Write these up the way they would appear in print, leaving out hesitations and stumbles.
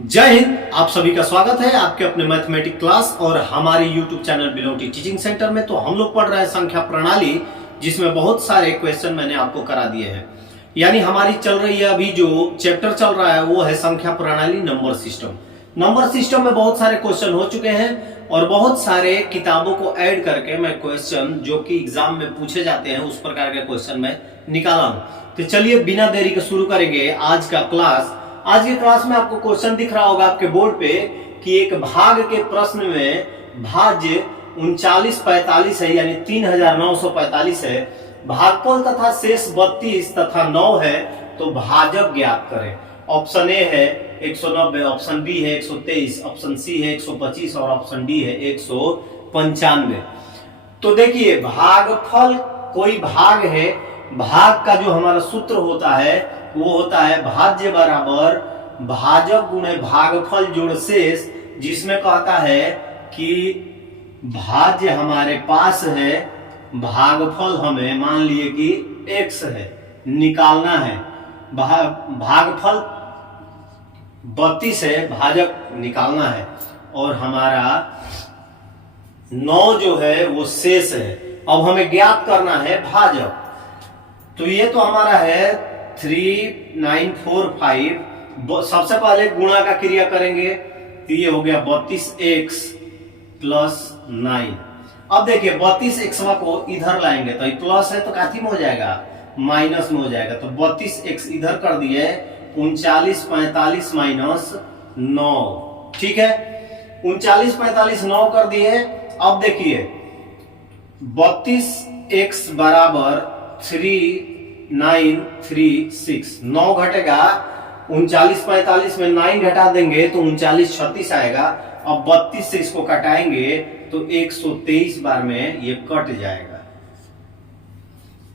जय हिंद। आप सभी का स्वागत है आपके अपने मैथमेटिक क्लास और हमारे YouTube चैनल बिलोटी टीचिंग सेंटर में। तो हम लोग पढ़ रहे हैं संख्या प्रणाली, जिसमें बहुत सारे क्वेश्चन मैंने आपको करा दिए हैं। यानी हमारी चल रही है अभी जो चैप्टर चल रहा है वो है संख्या प्रणाली नंबर सिस्टम। नंबर सिस्टम में बहुत सारे क्वेश्चन हो चुके हैं और बहुत सारे किताबों को ऐड करके मैं क्वेश्चन जो कि एग्जाम में पूछे जाते हैं उस प्रकार के क्वेश्चन मैं निकाला हूं। तो चलिए बिना देरी के शुरू करेंगे आज का क्लास। आज की क्लास में आपको क्वेश्चन दिख रहा होगा आपके बोर्ड पे कि एक भाग के प्रश्न में भाज्य 3945 है, यानी 3945 है। भागफल तथा शेष 32 तथा 9 है, तो भाजक ज्ञात करें। ऑप्शन ए है 190, ऑप्शन बी है 123, ऑप्शन सी है 125 और ऑप्शन डी है 195। तो देखिए भागफल कोई भाग है, भाग का जो हमारा सूत्र होता है वो होता है भाज्य बराबर भाजक गुणे भागफल जोड़ शेष, जिसमें कहता है कि भाज्य हमारे पास है, भागफल हमें मान लिए कि x है, निकालना है। भागफल 32 है, भाजक निकालना है और हमारा 9 जो है वो शेष है। अब हमें ज्ञात करना है भाजक। तो ये तो हमारा है 3945। सबसे पहले गुणा का क्रिया करेंगे तो ये हो गया 32x प्लस 9। अब देखिए 32x को इधर लाएंगे तो ये प्लस है तो काथी में हो जाएगा, माइनस में हो जाएगा। तो 32x इधर कर दिए, 3945 माइनस 9। ठीक है, 3945 9 कर दिए। अब देखिए 32x बराबर 3936, 9 घटेगा 3945 में 9 घटा देंगे तो 3936 आएगा। अब 32 से इसको कटाएंगे तो 123 बार में ये कट जाएगा।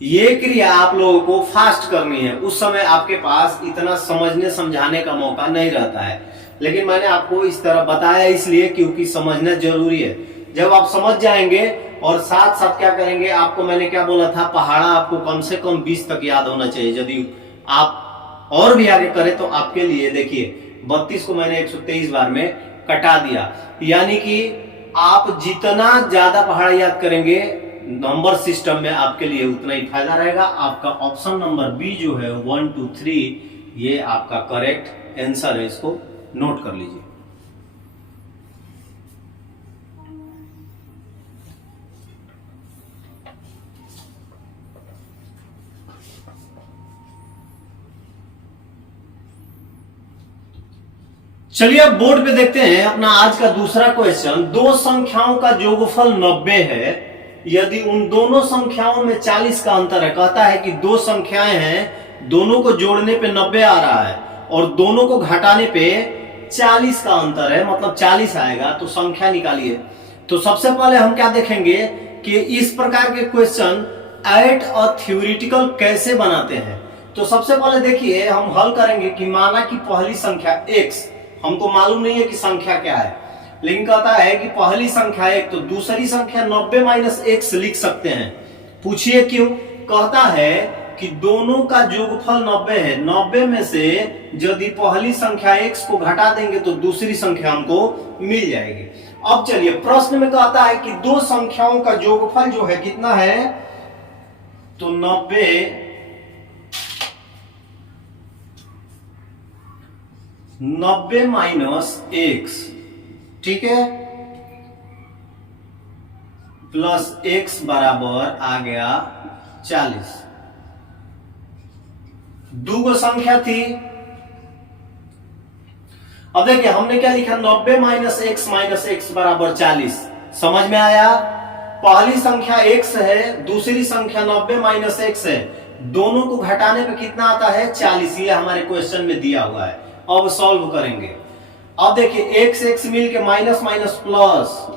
ये क्रिया आप लोगों को फास्ट करनी है, उस समय आपके पास इतना समझने समझाने का मौका नहीं रहता है, लेकिन मैंने आपको इस तरह बताया इसलिए क्योंकि समझना जरूरी है। जब आप समझ जाएंगे और साथ साथ क्या करेंगे, आपको मैंने क्या बोला था, पहाड़ा आपको कम से कम 20 तक याद होना चाहिए। यदि आप और भी आगे करें तो आपके लिए देखिए 32 को मैंने 123 बार में कटा दिया, यानी कि आप जितना ज्यादा पहाड़ा याद करेंगे नंबर सिस्टम में आपके लिए उतना ही फायदा रहेगा। आपका ऑप्शन नंबर बी जो है 1 2 3 ये आपका करेक्ट आंसर है, इसको नोट कर लीजिए। चलिए अब बोर्ड पे देखते हैं अपना आज का दूसरा क्वेश्चन। दो संख्याओं का योगफल 90 है, यदि उन दोनों संख्याओं में 40 का अंतर है। कहता है कि दो संख्याएं हैं, दोनों को जोड़ने पे 90 आ रहा है और दोनों को घटाने पे 40 का अंतर है, मतलब 40 आएगा। तो संख्या निकालिए। तो सबसे पहले हम क्या देखेंगे कि इस प्रकार के क्वेश्चन एट अ थ्योरेटिकल कैसे बनाते हैं। तो सबसे पहले देखिए हम हल करेंगे कि माना कि पहली संख्या x, हमको मालूम नहीं है कि संख्या क्या है, लेकिन कहता है कि पहली संख्या 1, तो दूसरी संख्या 90 माइनस x लिख सकते हैं। पूछिए क्यों। कहता है कि दोनों का योगफल 90 है, 90 में से यदि पहली संख्या x को घटा देंगे तो दूसरी संख्या हमको मिल जाएगी। अब चलिए प्रश्न में कहता है कि दो संख्याओं का योगफल जो है कितना है, तो 90 माइनस x, ठीक है, प्लस x बराबर आ गया 40। दो गो संख्या थी। अब देखिए हमने क्या लिखा, 90 माइनस x बराबर 40। समझ में आया। पहली संख्या x है, दूसरी संख्या 90 माइनस x है, दोनों को घटाने पे कितना आता है 40। ये हमारे क्वेश्चन में दिया हुआ है। अब सॉल्व करेंगे। अब देखिए x मिल के माइनस माइनस प्लस,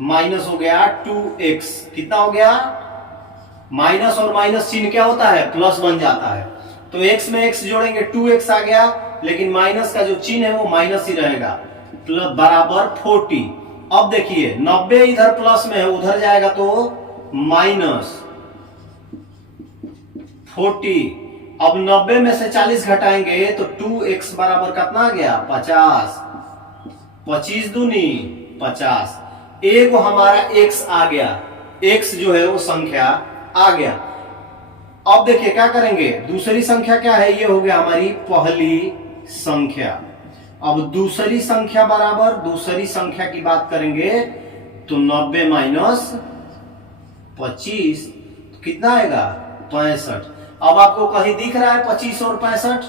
माइनस हो गया 2x। कितना हो गया, माइनस और माइनस चिन्ह क्या होता है, प्लस बन जाता है। तो x में x जोड़ेंगे 2x आ गया, लेकिन माइनस का जो चिन्ह है वो माइनस ही रहेगा, प्लस बराबर 40। अब देखिए 90 इधर प्लस में है, उधर जाएगा तो माइनस 40 अब 90 में से 40 घटाएंगे तो 2x बराबर कितना आ गया 50, 25 दूनी 50, एगो हमारा x आ गया, x जो है वो संख्या आ गया। अब देखिए क्या करेंगे, दूसरी संख्या क्या है, ये हो गया हमारी पहली संख्या। अब दूसरी संख्या बराबर दूसरी संख्या की बात करेंगे तो 90 माइनस 25 कितना आएगा 65। अब आपको कहीं दिख रहा है 25 और 65,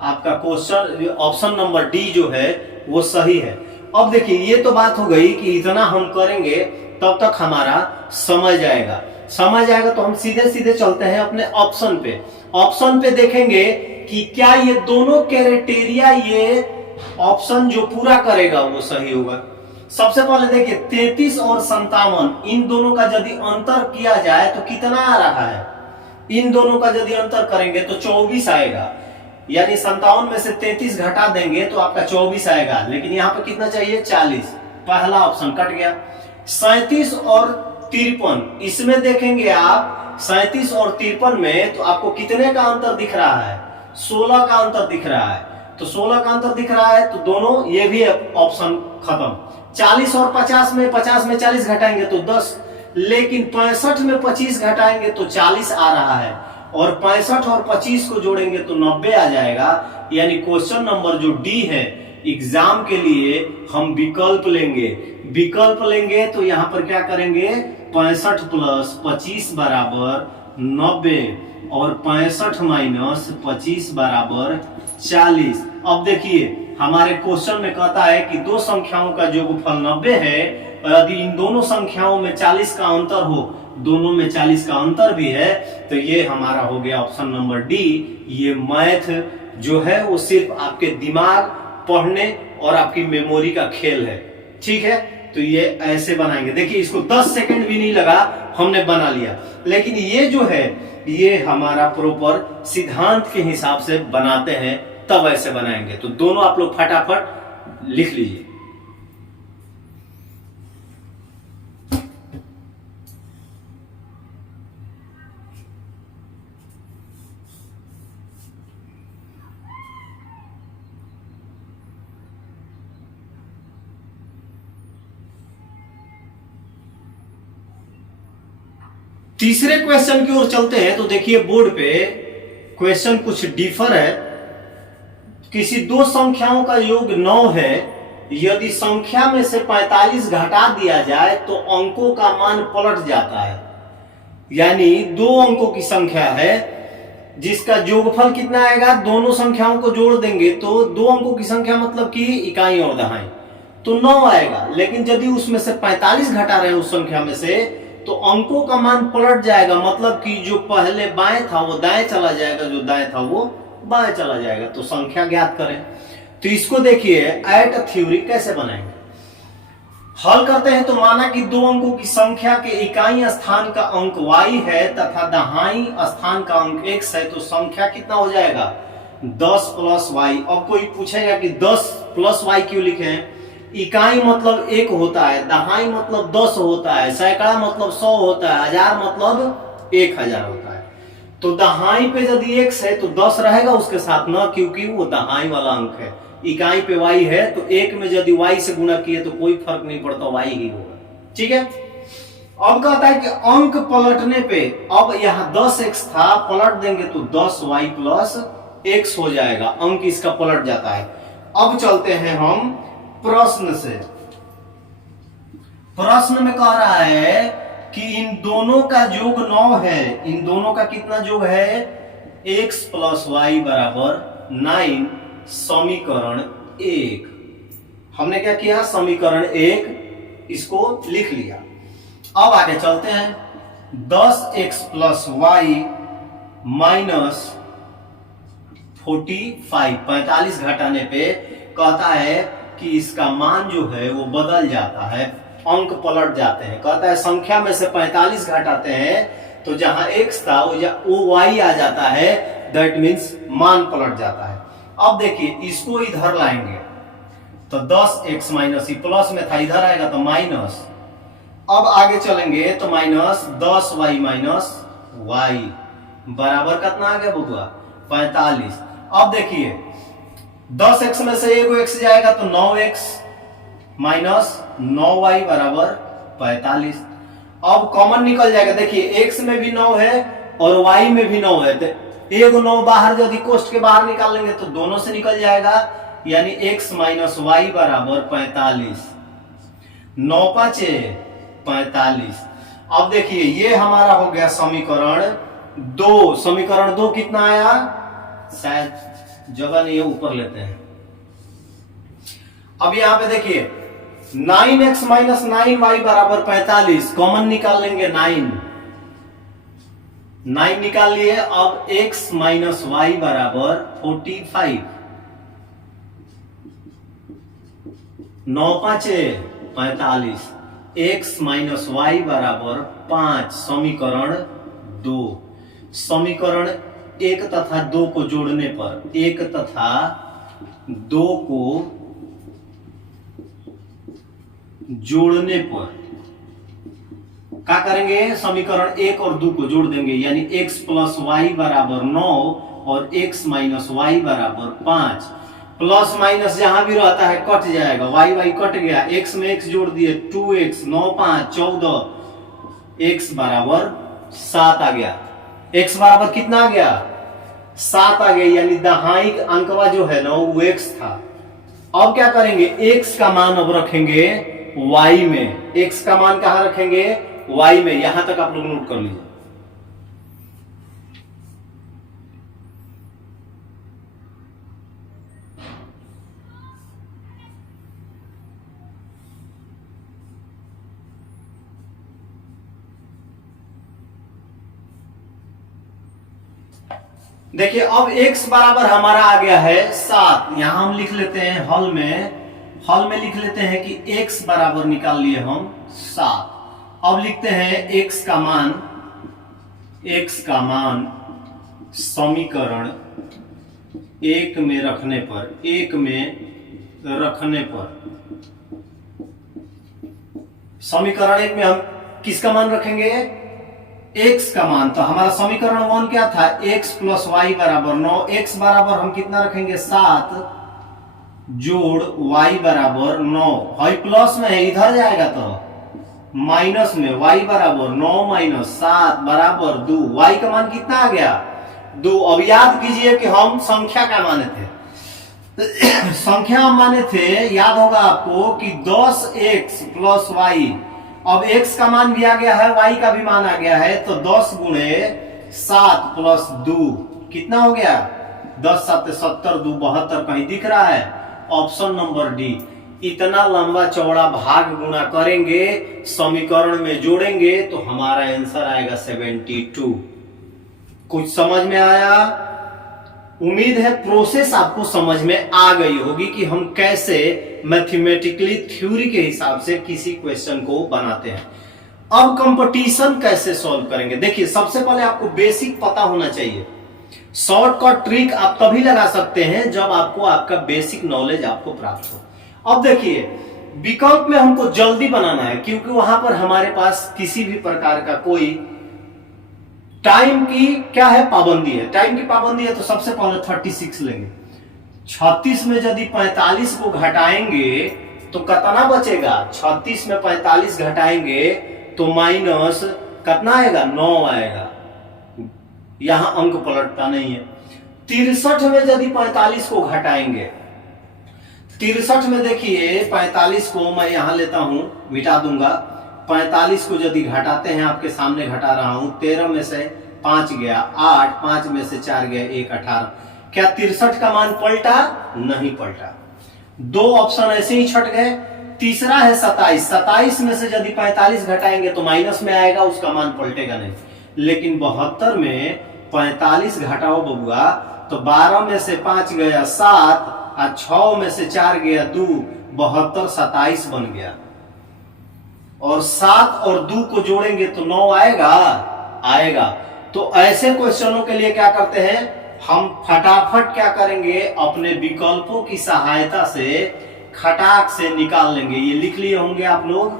आपका क्वेश्चन ऑप्शन नंबर डी जो है वो सही है। अब देखिए ये तो बात हो गई कि इतना हम करेंगे तब तक हमारा समझ जाएगा तो हम सीधे सीधे चलते हैं अपने ऑप्शन पे। ऑप्शन पे देखेंगे कि क्या ये दोनों क्राइटेरिया ये ऑप्शन जो पूरा करेगा वो सही होगा। सबसे पहले देखिए 33 और 57 इन दोनों का यदि अंतर किया जाए तो कितना आ रहा है, इन दोनों का यदि अंतर करेंगे तो 24 आएगा, यानी 57 में से 33 घटा देंगे तो आपका 24 आएगा, लेकिन यहाँ पे कितना चाहिए 40, पहला ऑप्शन कट गया। 37 और 53 इसमें देखेंगे आप 37 और 53 में तो आपको कितने का अंतर दिख रहा है, 16 का अंतर दिख रहा है, तो 16 का अंतर दिख रहा है तो दोनों ये भी ऑप्शन खत्म। 40 और 50 में 40 घटाएंगे तो 10, लेकिन 65 में 25 घटाएंगे तो 40 आ रहा है, और 65 और 25 को जोड़ेंगे तो 90 आ जाएगा। यानी क्वेश्चन नंबर जो डी है एग्जाम के लिए हम विकल्प लेंगे तो यहां पर क्या करेंगे 65 प्लस 25 बराबर 90 और 65 माइनस 25 बराबर 40। अब देखिए हमारे क्वेश्चन में कहता है कि दो संख्याओं का योगफल 90 है, और यदि इन दोनों संख्याओं में 40 का अंतर हो, दोनों में 40 का अंतर भी है, तो ये हमारा हो गया ऑप्शन नंबर डी। ये मैथ जो है वो सिर्फ आपके दिमाग पढ़ने और आपकी मेमोरी का खेल है, ठीक है। तो ये ऐसे बनाएंगे, देखिए इसको 10 सेकंड भी नहीं लगा, हमने बना लिया। लेकिन ये जो है ये हमारा प्रॉपर सिद्धांत के हिसाब से बनाते हैं, तब ऐसे बनाएंगे। तो दोनों आप लोग फटाफट लिख लीजिए। तीसरे क्वेश्चन की ओर चलते हैं। तो देखिए बोर्ड पे क्वेश्चन कुछ डिफर है। किसी दो संख्याओं का योग 9 है, यदि संख्या में से 45 घटा दिया जाए तो अंकों का मान पलट जाता है। यानी दो अंकों की संख्या है जिसका योगफल कितना आएगा, दोनों संख्याओं को जोड़ देंगे तो दो अंकों की संख्या मतलब कि इकाई और दहाई तो 9 आएगा, लेकिन यदि उसमें से 45 घटा रहे हैं उस संख्या में से तो अंकों का मान पलट जाएगा, मतलब कि जो पहले बाएं था वो दाएं चला जाएगा, जो दाएं था वो बाएं चला जाएगा। तो संख्या ज्ञात करें। तो इसको देखिए एट थ्योरी कैसे बनाएंगे, हल करते हैं। तो माना कि दो अंकों की संख्या के इकाई स्थान का अंक y है तथा दहाई स्थान का अंक x है, तो संख्या कितना हो जाएगा 10 प्लस y। अब कोई पूछेगा कि 10 प्लस y क्यों लिखे हैं, इकाई मतलब 1 होता है, दहाई मतलब 10 होता है, सैकड़ा मतलब 100 होता है, हजार मतलब 1000 होता है। तो दहाई पे यदि x है तो 10 रहेगा उसके साथ ना, क्योंकि वो दहाई वाला अंक है। इकाई पे y है तो 1 में यदि y से गुणा किए तो कोई फर्क नहीं पड़ता, y ही होगा, ठीक है। अब कहता है कि अंक पलटने पे, अब यहाँ 10x था, पलट देंगे तो 10y प्लस x हो जाएगा, अंक इसका पलट जाता है। अब चलते हैं हम प्रश्न से। प्रश्न में कह रहा है कि इन दोनों का योग 9 है, इन दोनों का कितना योग है x प्लस वाई बराबर 9, समीकरण 1। हमने क्या किया, समीकरण 1 इसको लिख लिया। अब आगे चलते हैं। 10x प्लस वाई माइनस 45 घटाने पे कहता है कि इसका मान जो है वो बदल जाता है, अंक पलट जाते हैं। कहता है संख्या में से 45 घटाते हैं तो जहां x था वो y आ जाता है, दैट मीन्स मान पलट जाता है। अब देखिए इसको इधर लाएंगे तो 10x माइनस, प्लस में था इधर आएगा तो माइनस। अब आगे चलेंगे तो माइनस 10y माइनस y बराबर कितना आ गया बबुआ 45। अब देखिए 10x में से एगो x जाएगा तो 9x माइनस 9y बराबर 45। अब कॉमन निकल जाएगा, देखिए x में भी 9 है और y में भी 9 है, तो एगो 9 बाहर यदि कोष्ठ के बाहर निकाल लेंगे तो दोनों से निकल जाएगा, यानी x माइनस वाई बराबर 45। 9 5 45। अब देखिए ये हमारा हो गया समीकरण 2। समीकरण 2 कितना आया, शायद जगह नहीं है, ऊपर लेते हैं। अब यहां पे देखिए 9x माइनस 9y बराबर 45, कॉमन निकाल लेंगे 9 निकाल लिए। अब x माइनस वाई बराबर 45। 9 5 45, x माइनस वाई बराबर 5। समीकरण 2। समीकरण 1 तथा 2 को जोड़ने पर, 1 तथा 2 को जोड़ने पर क्या करेंगे, समीकरण 1 और 2 को जोड़ देंगे, यानी x प्लस वाई बराबर 9 और x माइनस वाई बराबर 5। प्लस माइनस जहां भी रहता है कट जाएगा, वाई वाई कट गया, x में x जोड़ दिए 2x, 9 5 14, x बराबर 7 आ गया। x बराबर कितना आ गया, 7 आ गया, यानी दहाई अंकवा जो है ना वो x था। अब क्या करेंगे, x का मान अब रखेंगे y में। x का मान कहां रखेंगे, y में। यहां तक आप लोग नोट कर लीजिए। देखिए अब x बराबर हमारा आ गया है 7। यहां हम लिख लेते हैं हल में लिख लेते हैं कि x बराबर निकाल लिए हम 7। अब लिखते हैं x का मान समीकरण 1 में रखने पर, समीकरण 1 में हम किसका मान रखेंगे, x का मान। तो हमारा समीकरण 1 क्या था, x प्लस वाई बराबर 9। x बराबर हम कितना रखेंगे 7 जोड़ y बराबर 9। y प्लस में है, इधर जाएगा तो माइनस में, y बराबर 9 माइनस 7 बराबर 2। y का मान कितना आ गया 2। अब याद कीजिए कि हम संख्या का माने थे, संख्या माने थे, याद होगा आपको कि 10x प्लस वाई। अब x का मान भी आ गया है, y का भी मान आ गया है, तो 10 गुणे 7 प्लस 2 कितना हो गया, 10 7 70, 2 72। कहीं दिख रहा है, ऑप्शन नंबर डी। इतना लंबा चौड़ा भाग गुणा करेंगे, समीकरण में जोड़ेंगे तो हमारा आंसर आएगा 72। कुछ समझ में आया? उम्मीद है प्रोसेस आपको समझ में आ गई होगी कि हम कैसे मैथमेटिकली थ्योरी के हिसाब से किसी क्वेश्चन को बनाते हैं। अब कंपटीशन कैसे सॉल्व करेंगे, देखिए सबसे पहले आपको बेसिक पता होना चाहिए। शॉर्टकट ट्रिक आप तभी लगा सकते हैं जब आपको आपका बेसिक नॉलेज आपको प्राप्त हो। अब देखिए विकल्प में हमको जल्दी बनाना है, क्योंकि वहां पर हमारे पास किसी भी प्रकार का कोई टाइम की क्या है, पाबंदी है। टाइम की पाबंदी है तो सबसे पहले 36 लेंगे। 36 में यदि 45 को घटाएंगे तो कितना बचेगा, 36 में 45 घटाएंगे तो माइनस कितना आएगा, 9 आएगा। यहां अंक पलटता नहीं है। 63 में यदि 45 को घटाएंगे, 63 में देखिए 45 को मैं यहां लेता हूं, मिटा दूंगा। 45 को यदि घटाते हैं, आपके सामने घटा रहा हूं, 13 में से 5 गया 8, 5 में से 4 गया 1, 18। क्या 63 का मान पलटा? नहीं पलटा। 2 ऑप्शन ऐसे ही छट गए। तीसरा है 27। 27 में से यदि 45 घटाएंगे तो माइनस में आएगा, उसका मान पलटेगा नहीं। लेकिन 72 में 45 घटाओ बबुआ, तो 12 में से 5 गया 7 और 6 में से 4 गया 2, 72 27 बन गया। और 7 और 2 को जोड़ेंगे तो 9 आएगा। तो ऐसे क्वेश्चनों के लिए क्या करते हैं हम, फटाफट क्या करेंगे, अपने विकल्पों की सहायता से खटाक से निकाल लेंगे। ये लिख लिए होंगे आप लोग,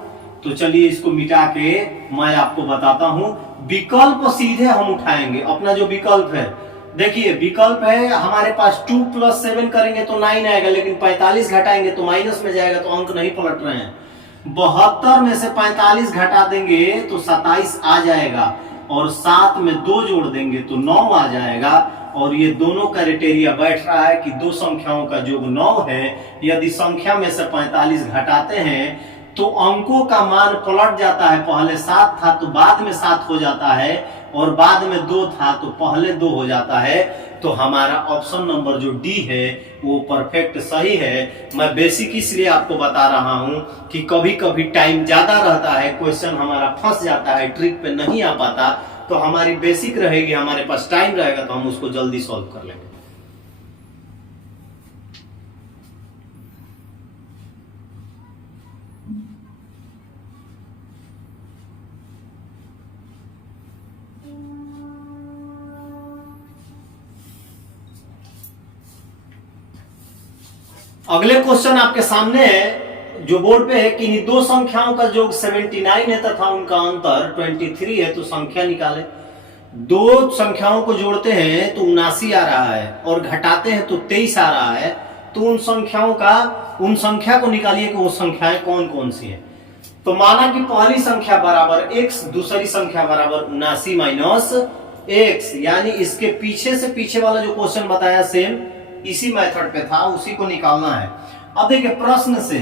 तो चलिए इसको मिटा के मैं आपको बताता हूं। विकल्प सीधे हम उठाएंगे, अपना जो विकल्प है देखिए विकल्प है हमारे पास 2 + 7 करेंगे तो 9 आएगा, लेकिन 45 घटाएंगे तो माइनस में जाएगा, तो अंक नहीं पलट रहे हैं। 72 में से 45 घटा देंगे तो 27 आ जाएगा, और 7 में 2 जोड़ देंगे तो 9 आ जाएगा। और ये दोनों क्राइटेरिया बैठ रहा है कि दो संख्याओं का योग 9 है। यदि संख्या में से 45 घटाते हैं तो अंकों का मान पलट जाता है, पहले 7 था तो बाद में 7 हो जाता है, और बाद में 2 था तो पहले 2 हो जाता है। तो हमारा ऑप्शन नंबर जो डी है वो परफेक्ट सही है। मैं बेसिक इसलिए आपको बता रहा हूं कि कभी कभी टाइम ज्यादा रहता है, क्वेश्चन हमारा फंस जाता है, ट्रिक पे नहीं आ पाता, तो हमारी बेसिक रहेगी, हमारे पास टाइम रहेगा तो हम उसको जल्दी सॉल्व कर लेंगे। अगले क्वेश्चन आपके सामने है जो बोर्ड पे है कि दो संख्याओं का योग 79 है तथा उनका अंतर 23 है, तो संख्या निकाले। दो संख्याओं को जोड़ते हैं तो 79 आ रहा है, और घटाते हैं तो 23 आ रहा है, तो उन संख्या को निकालिए कि वो संख्याएं कौन कौन सी है। तो माना कि पहली संख्या बराबर x, दूसरी संख्या बराबर 79 - x, यानी इसके पीछे से पीछे वाला जो क्वेश्चन बताया सेम इसी मेथड पे था, उसी को निकालना है। अब देखिए प्रश्न से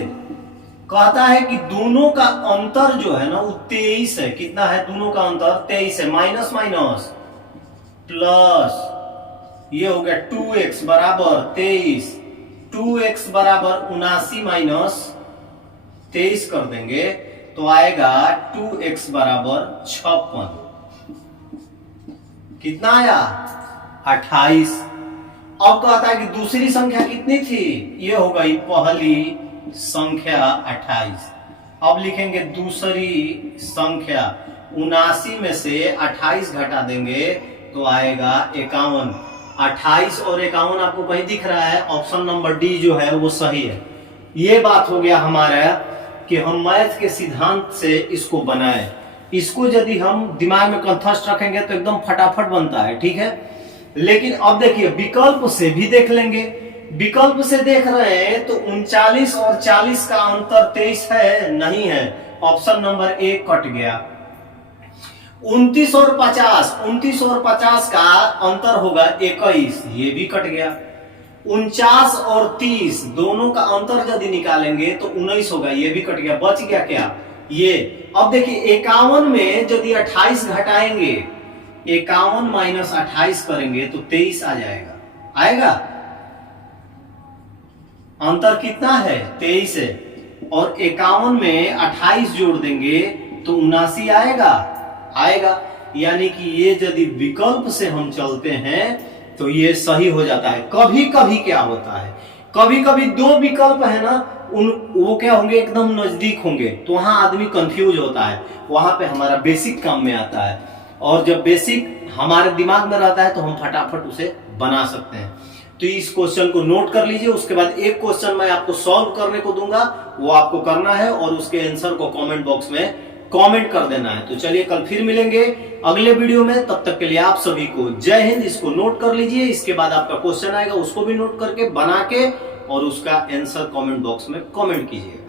कहता है कि दोनों का अंतर जो है ना वो 23 है। कितना है दोनों का अंतर? 23 है। माइनस माइनस प्लस, ये हो गया 2x बराबर 23, 2x बराबर 79 - 23 कर देंगे तो आएगा 2x बराबर 56। कितना आया? 28। अब कहता है कि दूसरी संख्या कितनी थी? ये हो गई पहली संख्या 28। अब लिखेंगे दूसरी संख्या, 79 में से 28 घटा देंगे तो आएगा 51। 28 और 51 आपको कहीं दिख रहा है? ऑप्शन नंबर डी जो है वो सही है। ये बात हो गया हमारा कि हम मैथ के सिद्धांत से इसको बनाए। इसको यदि हम दिमाग में कंठस्थ रखेंगे तो एकदम फटाफट बनता है, ठीक है। लेकिन अब देखिए विकल्प से भी देख लेंगे। विकल्प से देख रहे हैं तो 39 और 40 का अंतर 23 है, नहीं है। ऑप्शन नंबर ए कट गया। 29 और 50 का अंतर होगा 21, ये भी कट गया। 49 और 30 दोनों का अंतर यदि निकालेंगे तो 19 होगा, ये भी कट गया। बच गया क्या? ये। अब देखिए 51 में यदि 28 घटाएंगे, 51 माइनस 28 करेंगे तो 23 आ जाएगा। आएगा? अंतर कितना है? 23 है। और 51 में 28 जोड़ देंगे तो 79 आएगा। आएगा, यानी कि ये यदि विकल्प से हम चलते हैं तो ये सही हो जाता है। कभी कभी क्या होता है, कभी कभी दो विकल्प है ना, वो क्या होंगे? एकदम नजदीक होंगे, तो वहां आदमी कंफ्यूज होता है। वहां पे हमारा बेसिक काम में आता है, और जब बेसिक हमारे दिमाग में रहता है तो हम फटाफट उसे बना सकते हैं। तो इस क्वेश्चन को नोट कर लीजिए। उसके बाद एक क्वेश्चन मैं आपको सॉल्व करने को दूंगा, वो आपको करना है और उसके आंसर को कमेंट बॉक्स में कमेंट कर देना है। तो चलिए कल फिर मिलेंगे अगले वीडियो में। तब तक के लिए आप सभी को जय हिंद। इसको नोट कर लीजिए। इसके बाद आपका क्वेश्चन आएगा, उसको भी नोट करके बना के और उसका आंसर कमेंट बॉक्स में कमेंट कीजिएगा।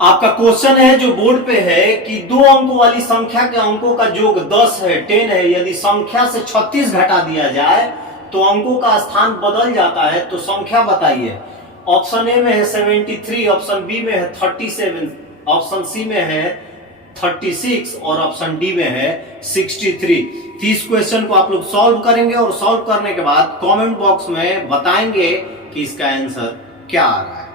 आपका क्वेश्चन है जो बोर्ड पे है कि दो अंकों वाली संख्या के अंकों का योग 10 है, 10 है। यदि संख्या से 36 घटा दिया जाए तो अंकों का स्थान बदल जाता है, तो संख्या बताइए। ऑप्शन ए में है 73, ऑप्शन बी में है 37, ऑप्शन सी में है 36 और ऑप्शन डी में है 63। तो इस क्वेश्चन को आप लोग सॉल्व करेंगे और सॉल्व करने के बाद कमेंट बॉक्स में बताएंगे कि इसका आंसर क्या आ रहा है।